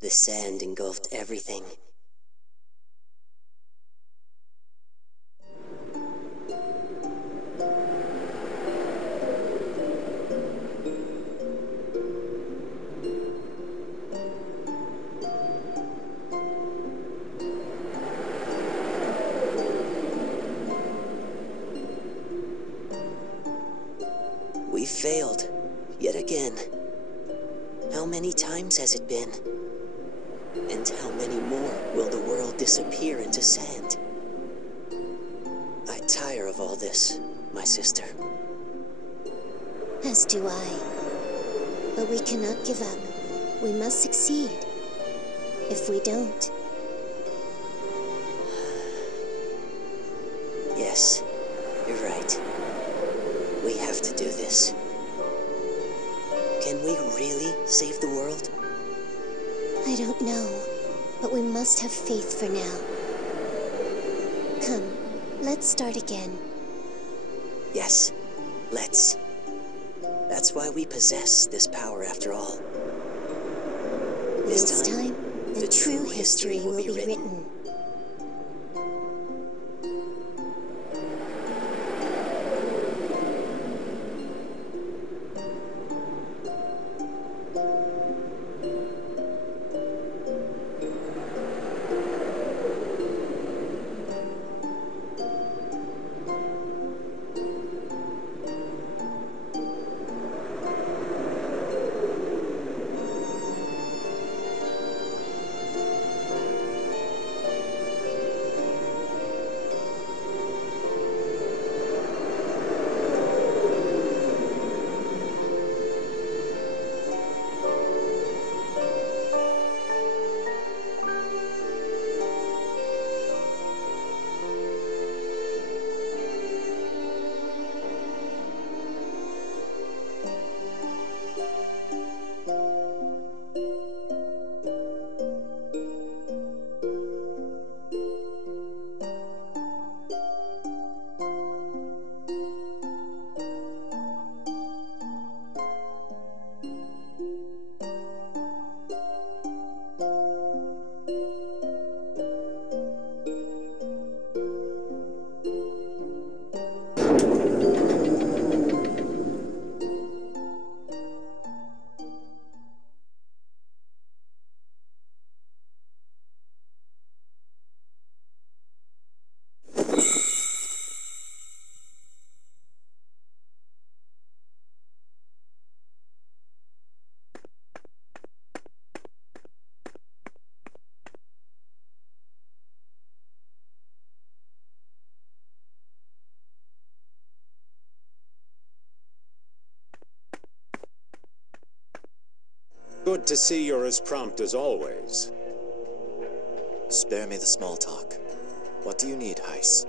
The sand engulfed everything. We failed, yet again. How many times has it been? And how many more will the world disappear into sand? I tire of all this, my sister. As do I. But we cannot give up. We must succeed. If we don't... Yes, you're right. We have to do this. Can we really save the world? I don't know, but we must have faith for now. Come, let's start again. Yes, let's. That's why we possess this power after all. This time, the true history will be written. Good to see you're as prompt as always. Spare me the small talk. What do you need, Heiss?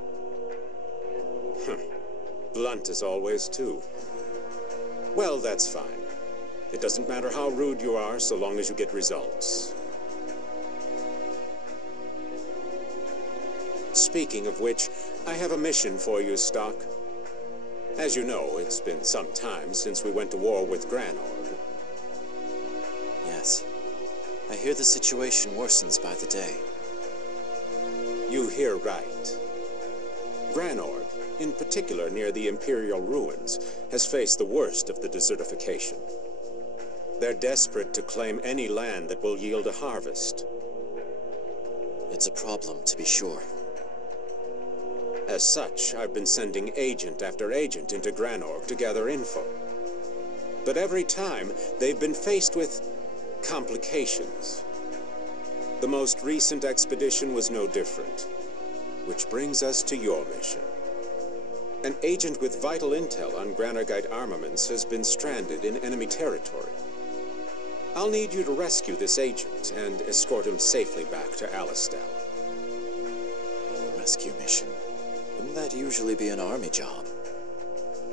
Blunt as always, too. Well, that's fine. It doesn't matter how rude you are, so long as you get results. Speaking of which, I have a mission for you, Stocke. As you know, it's been some time since we went to war with Granorg. Yes. I hear the situation worsens by the day. You hear right. Granorg, in particular near the Imperial ruins, has faced the worst of the desertification. They're desperate to claim any land that will yield a harvest. It's a problem, to be sure. As such, I've been sending agent after agent into Granorg to gather info. But every time, they've been faced with complications. The most recent expedition was no different. Which brings us to your mission. An agent with vital intel on Granorgite armaments has been stranded in enemy territory. I'll need you to rescue this agent and escort him safely back to Alistal. A rescue mission? Wouldn't that usually be an army job?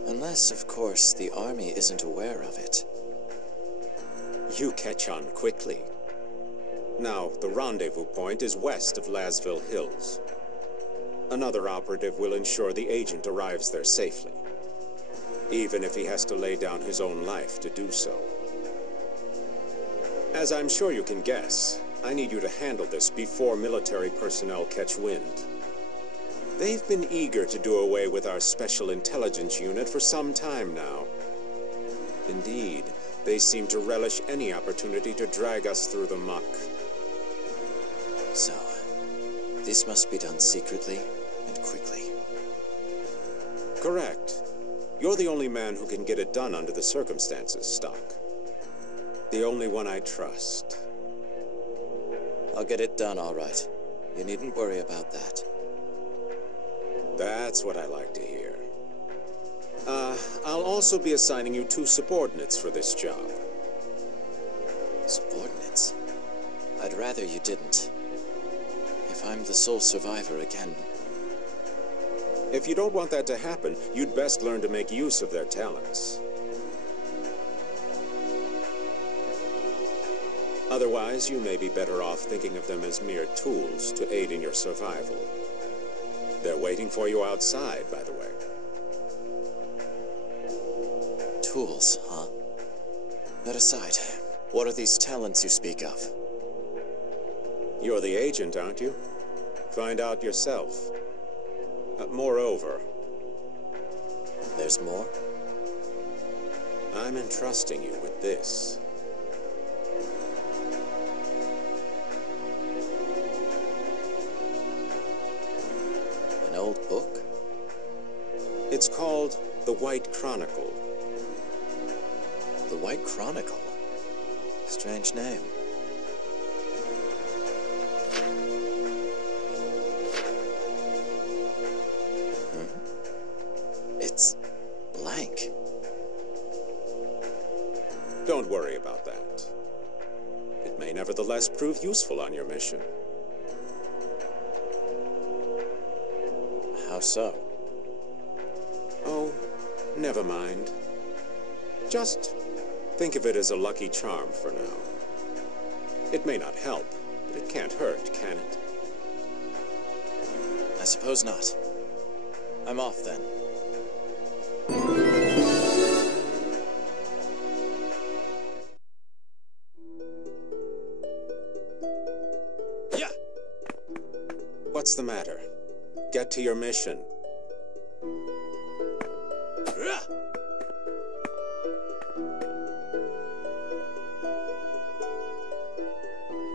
Unless, of course, the army isn't aware of it. You catch on quickly. Now, the rendezvous point is west of Lasville Hills. Another operative will ensure the agent arrives there safely, even if he has to lay down his own life to do so. As I'm sure you can guess, I need you to handle this before military personnel catch wind. They've been eager to do away with our Special Intelligence Unit for some time now. Indeed, they seem to relish any opportunity to drag us through the muck. So, this must be done secretly and quickly. Correct. You're the only man who can get it done under the circumstances, Stocke. The only one I trust. I'll get it done, all right. You needn't worry about that. That's what I like to hear. I'll also be assigning you 2 subordinates for this job. Subordinates? I'd rather you didn't. If I'm the sole survivor again... If you don't want that to happen, you'd best learn to make use of their talents. Otherwise, you may be better off thinking of them as mere tools to aid in your survival. They're waiting for you outside, by the way. Tools, huh? That aside, what are these talents you speak of? You're the agent, aren't you? Find out yourself. Moreover... There's more? I'm entrusting you with this. An old book? It's called The White Chronicle. The White Chronicle? Strange name. It's blank. Don't worry about that. It may nevertheless prove useful on your mission. How so? Oh, never mind. Just think of it as a lucky charm for now. It may not help, but it can't hurt, can it? I suppose not. I'm off then. Yeah! What's the matter? Get to your mission.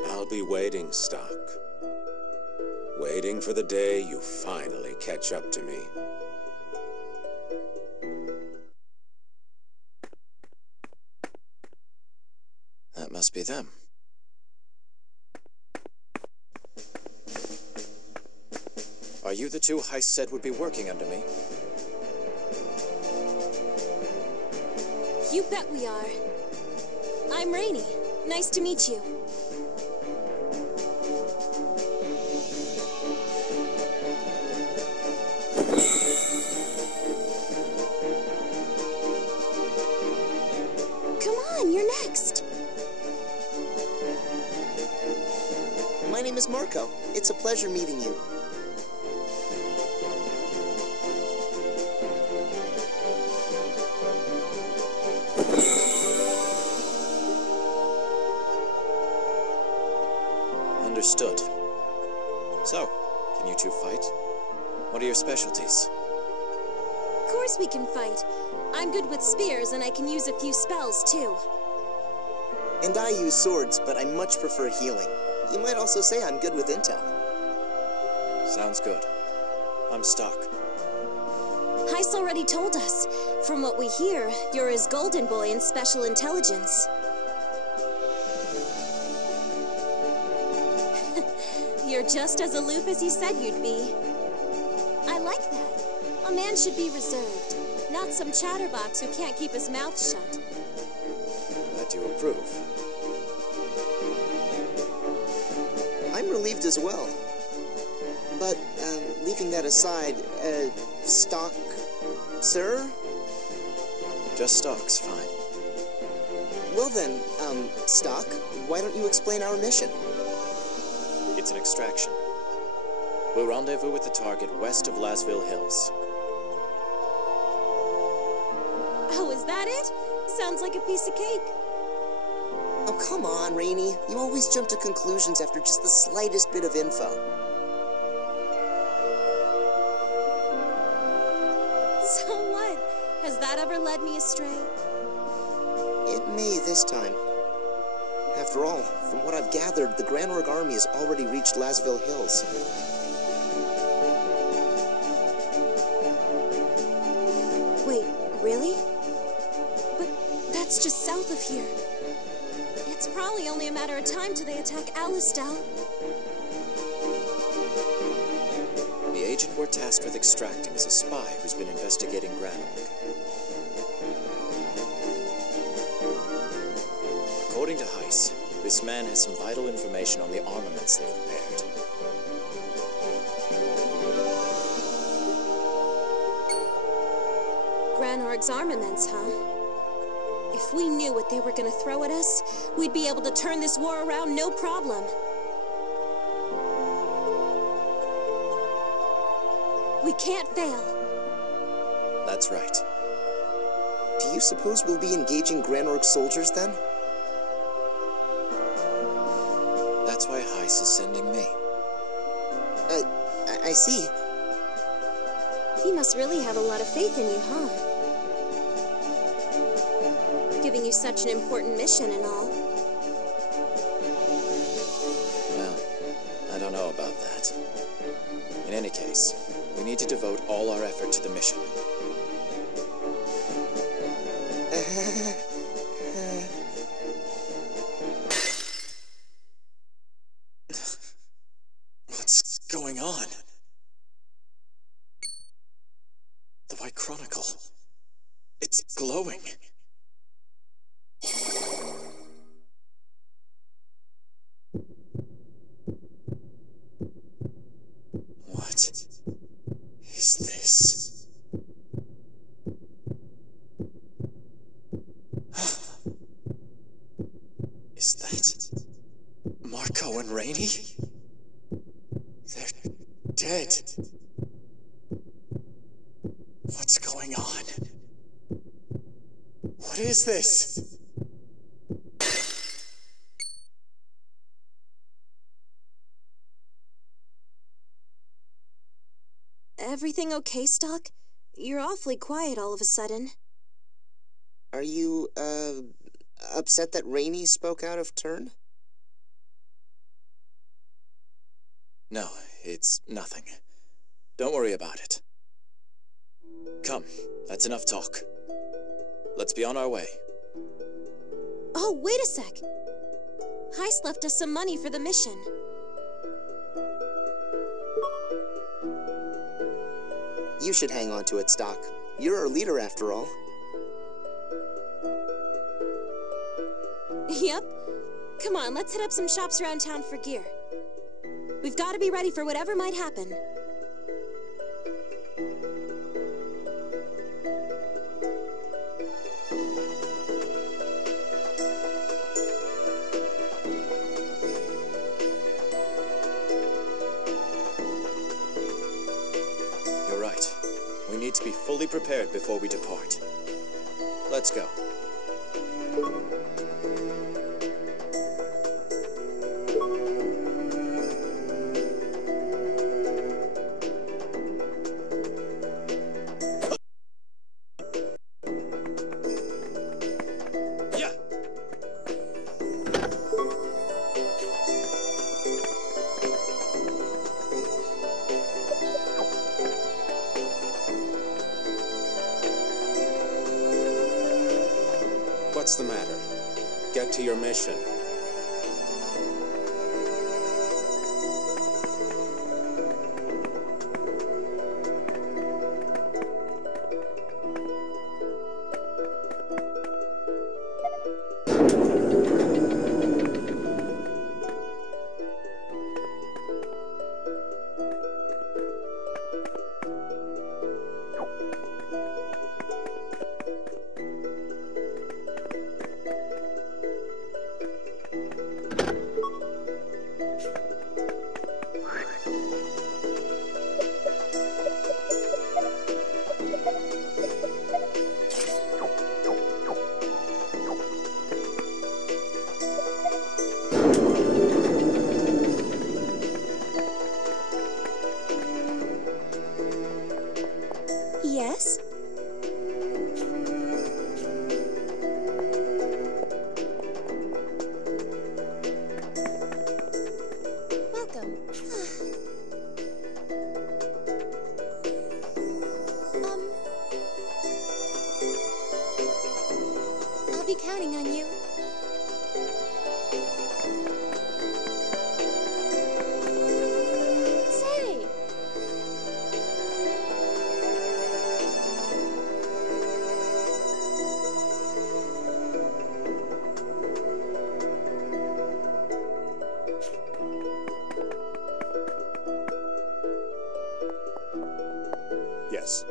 I'll be waiting, Stocke. Waiting for the day you finally catch up to me. That must be them. Are you the 2 Heiss said would be working under me? You bet we are. I'm Rainey. Nice to meet you. Come on, you're next. My name is Marco. It's a pleasure meeting you. Understood. So, can you two fight? What are your specialties? Of course we can fight. I'm good with spears, and I can use a few spells, too. And I use swords, but I much prefer healing. You might also say I'm good with intel. Sounds good. I'm Stocke. Heist already told us. From what we hear, you're his golden boy in special intelligence. You're just as aloof as he said you'd be. I like that. A man should be reserved, not some chatterbox who can't keep his mouth shut. Glad you approve. I'm relieved as well. But, leaving that aside, Stocke, sir? Just Stocke's fine. Well then, Stocke, why don't you explain our mission? It's an extraction. We'll rendezvous with the target west of Lasville Hills. Oh, is that it? Sounds like a piece of cake. Oh, come on, Rainey. You always jump to conclusions after just the slightest bit of info. So what? Has that ever led me astray? It may this time. After all, from what I've gathered, the Granorg army has already reached Lasville Hills. Wait, really? But that's just south of here. It's probably only a matter of time till they attack Alistal. The agent we're tasked with extracting is a spy who's been investigating Granorg. According to Heist, this man has some vital information on the armaments they've prepared. Granorg's armaments, huh? If we knew what they were gonna throw at us, we'd be able to turn this war around no problem. We can't fail. That's right. Do you suppose we'll be engaging Granorg soldiers then? That's why Heist is sending me. I see. He must really have a lot of faith in you, huh? Giving you such an important mission and all. Well, I don't know about that. In any case, we need to devote all our effort to the mission. What's going on? The White Chronicle. It's glowing. What is this? Is that Marco and Rainey? They're dead. What's going on? What is this? Everything okay, Stocke? You're awfully quiet all of a sudden. Are you, upset that Rainey spoke out of turn? No, it's nothing. Don't worry about it. Come, that's enough talk. Let's be on our way. Oh, wait a sec. Heist left us some money for the mission. You should hang on to it, Stocke. You're our leader, after all. Yep. Come on, let's hit up some shops around town for gear. We've got to be ready for whatever might happen. You're right. We need to be fully prepared before we depart. Let's go. What's the matter? Get to your mission. Yes? Welcome. I'll be counting on you. Say! Yes.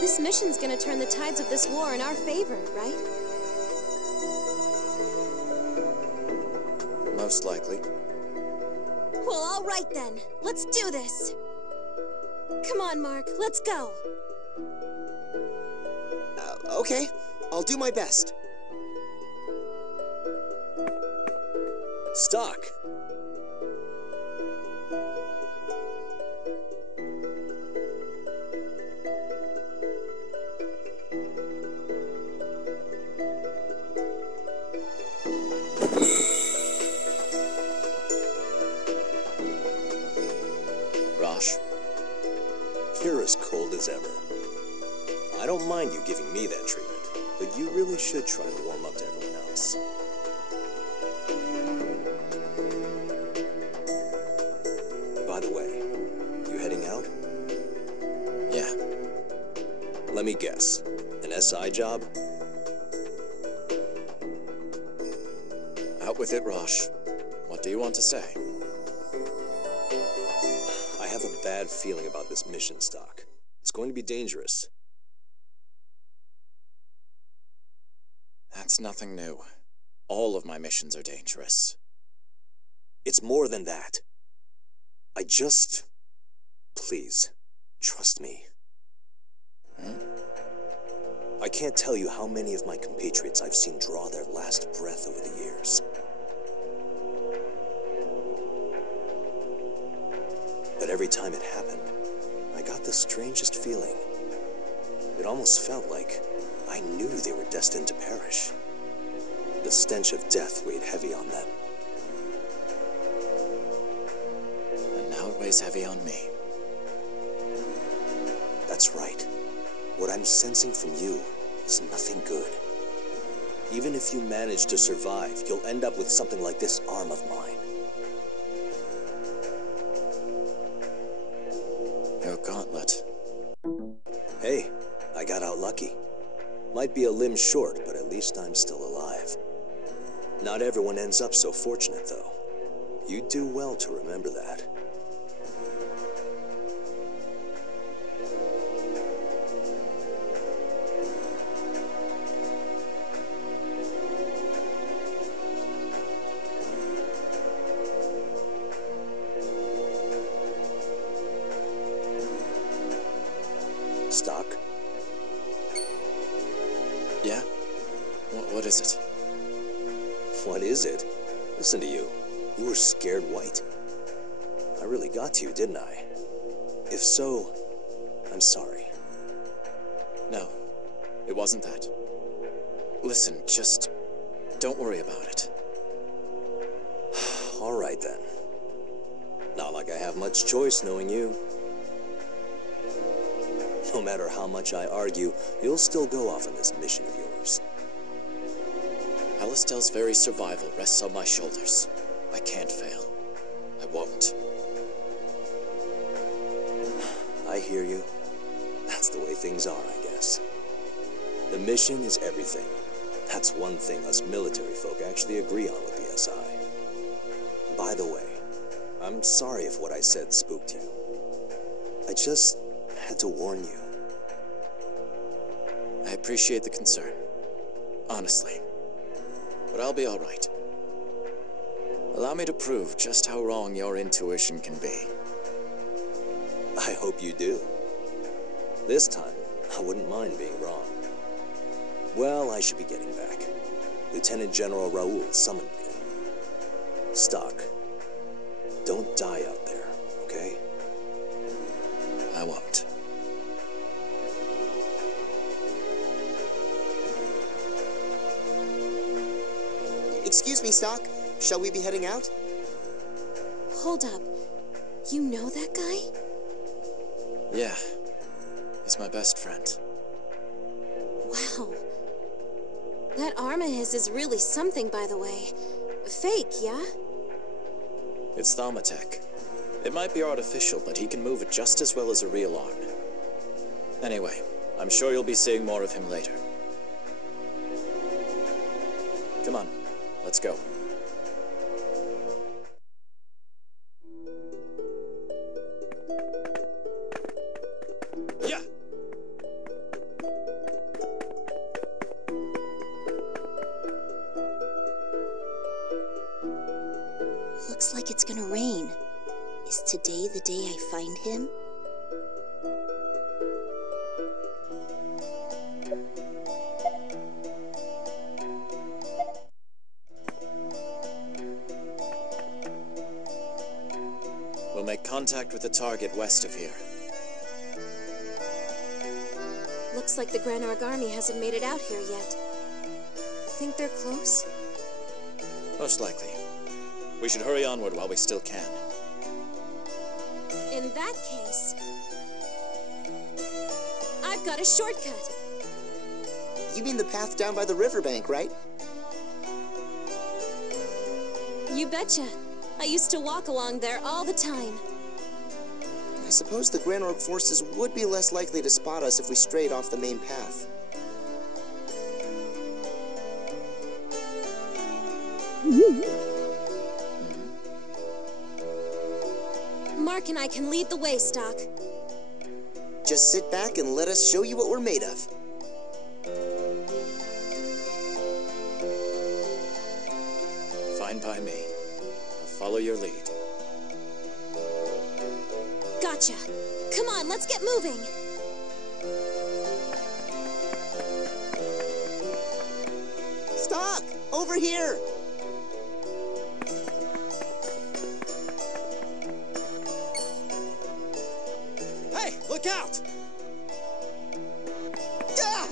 This mission's gonna turn the tides of this war in our favor, right? Most likely. Well, all right then. Let's do this. Come on, Mark. Let's go. Okay, I'll do my best. Stocke! You're as cold as ever. I don't mind you giving me that treatment, but you really should try to warm up to everyone else. By the way, you heading out? Yeah. Let me guess. An SI job? Out with it, Rosh. What do you want to say? I have a bad feeling about this mission, Stocke. It's going to be dangerous. That's nothing new. All of my missions are dangerous. It's more than that. Please, trust me. I can't tell you how many of my compatriots I've seen draw their last breath over the years. But every time it happened, I got the strangest feeling. It almost felt like I knew they were destined to perish. The stench of death weighed heavy on them. And now it weighs heavy on me. That's right. What I'm sensing from you is nothing good. Even if you manage to survive, you'll end up with something like this arm of mine. Your gauntlet. Hey, I got out lucky. Might be a limb short, but at least I'm still alive. Not everyone ends up so fortunate, though. You'd do well to remember that. Stocke? Yeah? What is it? What is it? Listen to you. You were scared white. I really got to you, didn't I? If so, I'm sorry. No, it wasn't that. Listen, just don't worry about it. All right, then. Not like I have much choice knowing you. No matter how much I argue, you'll still go off on this mission of yours. Alistel's very survival rests on my shoulders. I can't fail. I won't. I hear you. That's the way things are, I guess. The mission is everything. That's one thing us military folk actually agree on with the SI. By the way, I'm sorry if what I said spooked you. I just had to warn you. I appreciate the concern. Honestly. But I'll be all right. Allow me to prove just how wrong your intuition can be. I hope you do. This time, I wouldn't mind being wrong. Well, I should be getting back. Lieutenant General Raoul summoned me. Stocke, don't die out there, okay? I won't. Excuse me, Stocke. Shall we be heading out? Hold up. You know that guy? Yeah. He's my best friend. Wow. That arm of his is really something, by the way. Fake, yeah? It's Thaumatech. It might be artificial, but he can move it just as well as a real arm. Anyway, I'm sure you'll be seeing more of him later. Come on, let's go. Yeah! Looks like it's gonna rain. Is today the day I find him? We'll make contact with the target west of here. Looks like the Granorg army hasn't made it out here yet. Think they're close? Most likely. We should hurry onward while we still can. In that case, I've got a shortcut. You mean the path down by the riverbank, right? You betcha. I used to walk along there all the time. I suppose the Granorg forces would be less likely to spot us if we strayed off the main path. Mark and I can lead the way, Stocke. Just sit back and let us show you what we're made of. Fine by me. I'll follow your lead. Gotcha. Come on, let's get moving. Stocke! Over here! Hey, look out! Ah!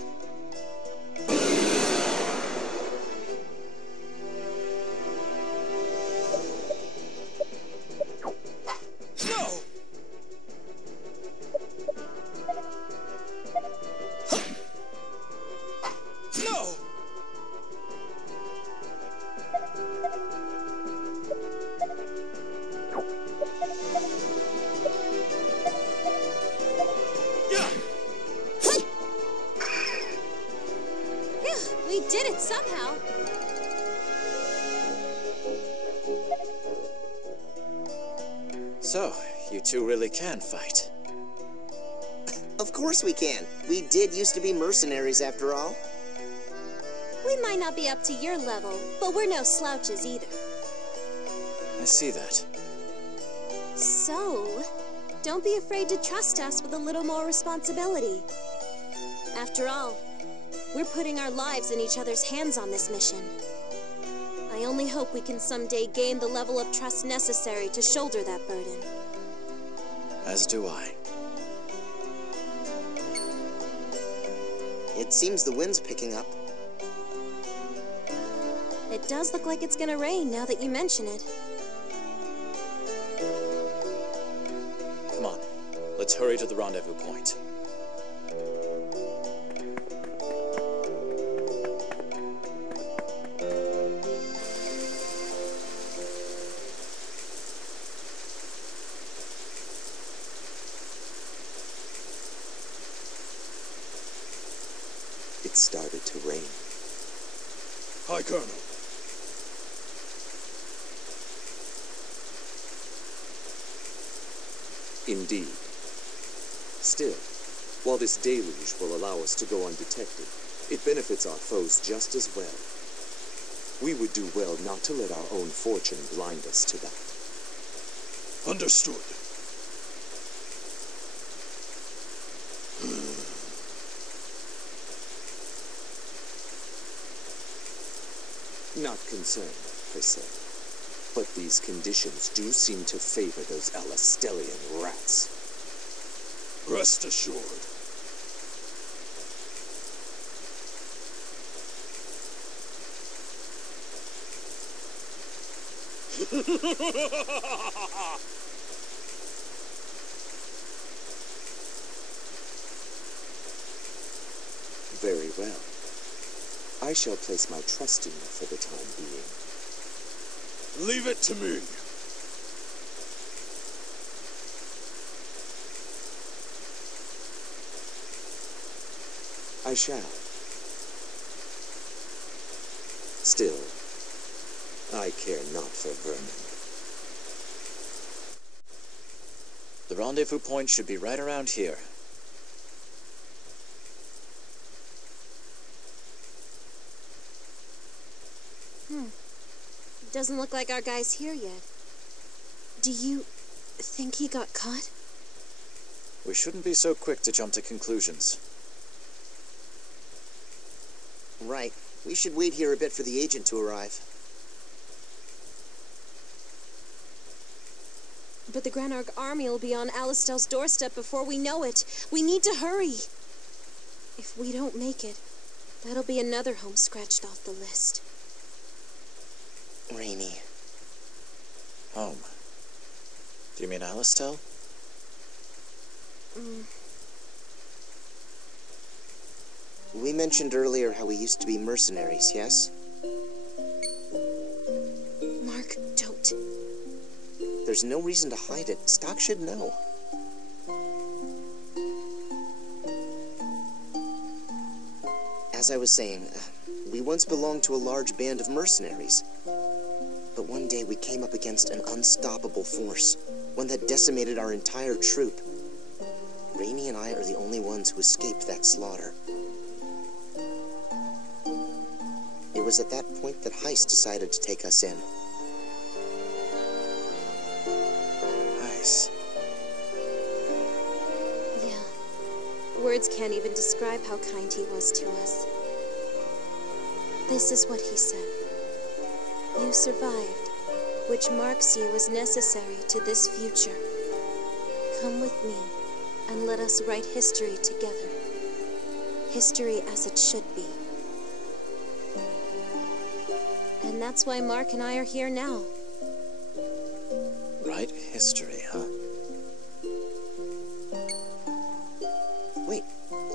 No! No! Phew, we did it somehow. So, you two really can fight. Of course we can. We did used to be mercenaries after all. We might not be up to your level, but we're no slouches either. I see that. So, don't be afraid to trust us with a little more responsibility. After all, we're putting our lives in each other's hands on this mission. I only hope we can someday gain the level of trust necessary to shoulder that burden. As do I. It seems the wind's picking up. It does look like it's gonna rain now that you mention it. Come on, let's hurry to the rendezvous point. It started to rain. Hi, Colonel. Indeed. Still, while this deluge will allow us to go undetected, it benefits our foes just as well. We would do well not to let our own fortune blind us to that. Understood. Not concerned, per se. But these conditions do seem to favor those Alastellian rats. Rest assured. Very well. I shall place my trust in you for the time being. Leave it to me. I shall. Still, I care not for vermin. The rendezvous point should be right around here. Doesn't look like our guy's here yet. Do you think he got caught? We shouldn't be so quick to jump to conclusions. Right. We should wait here a bit for the agent to arrive. But the Granorg army will be on Alistel's doorstep before we know it. We need to hurry. If we don't make it, that'll be another home scratched off the list. Rainy. Home. Do you mean Alistel? We mentioned earlier how we used to be mercenaries, yes? Mark, don't. There's no reason to hide it. Stocke should know. As I was saying, we once belonged to a large band of mercenaries. But one day we came up against an unstoppable force, one that decimated our entire troop. Rainy and I are the only ones who escaped that slaughter. It was at that point that Heist decided to take us in. nice. Yeah. Words can't even describe how kind he was to us. This is what he said. You survived, which marks you as necessary to this future. Come with me, and let us write history together. History as it should be. And that's why Mark and I are here now. Write history, huh? Wait,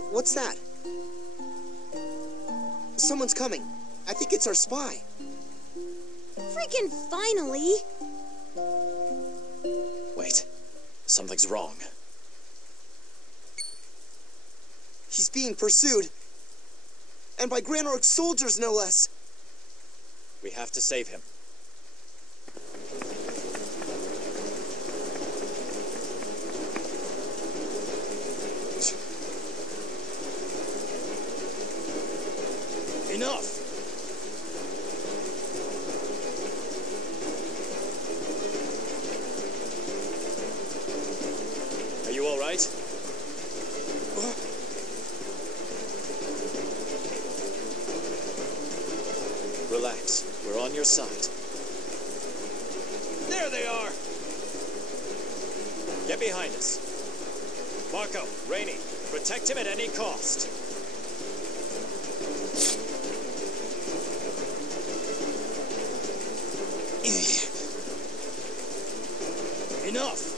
what's that? Someone's coming. I think it's our spy. Freaking finally! Wait, something's wrong. He's being pursued. And by Granork's soldiers, no less. We have to save him. Enough! Are you all right? Relax. We're on your side. There they are! Get behind us. Marco, Rainey, protect him at any cost. Enough!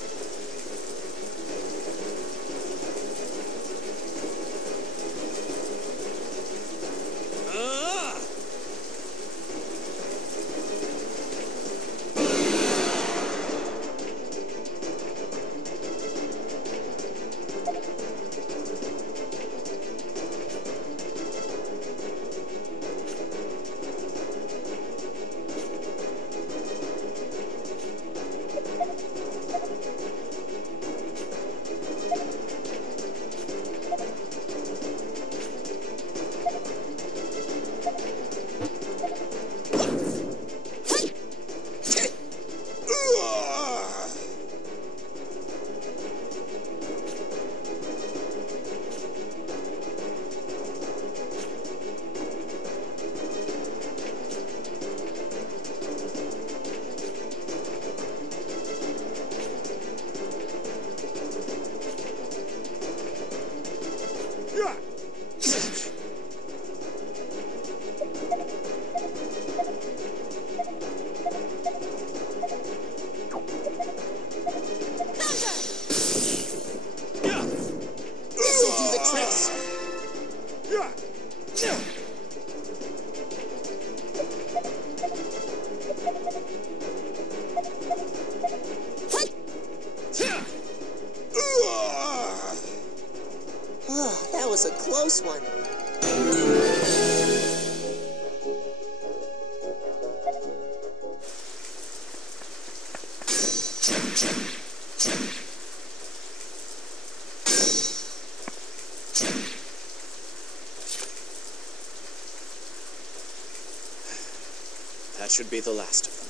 That was a close one. That should be the last of them.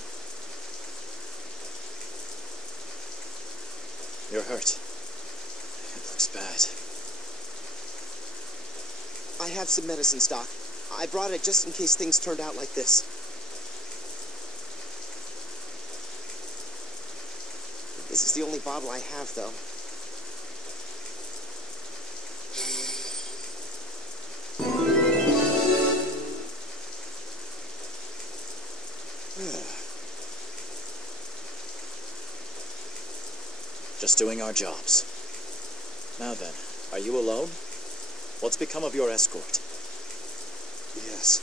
You're hurt. It looks bad. I have some medicine stock. I brought it just in case things turned out like this. This is the only bottle I have, though. Just doing our jobs. Now then, are you alone? What's become of your escort? Yes.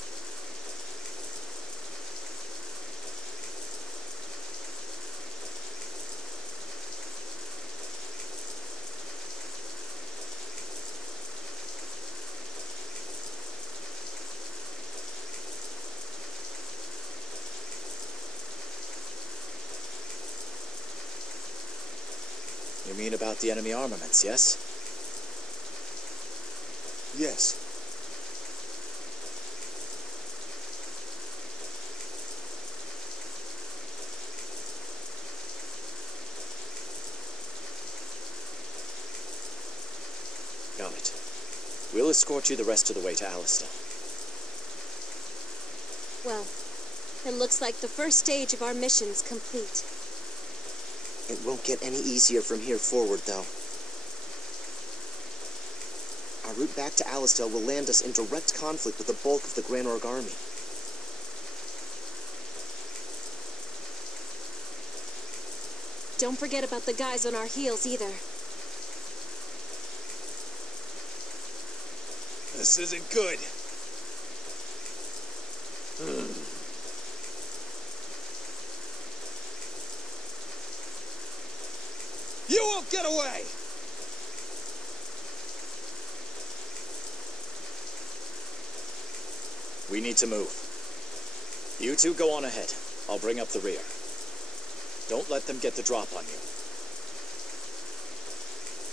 You mean about the enemy armaments, yes? Yes. Got it. We'll escort you the rest of the way to Alistair. Well, it looks like the first stage of our mission's complete. It won't get any easier from here forward, though. Our route back to Alistair will land us in direct conflict with the bulk of the Granorg army. Don't forget about the guys on our heels either. This isn't good. You won't get away! We need to move. You two go on ahead. I'll bring up the rear. Don't let them get the drop on you.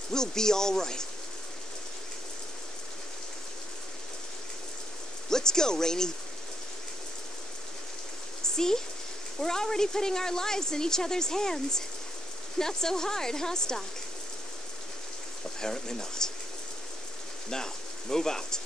We'll be all right. Let's go, Rainy. See? We're already putting our lives in each other's hands. Not so hard, huh, Stocke? Apparently not. Now, move out.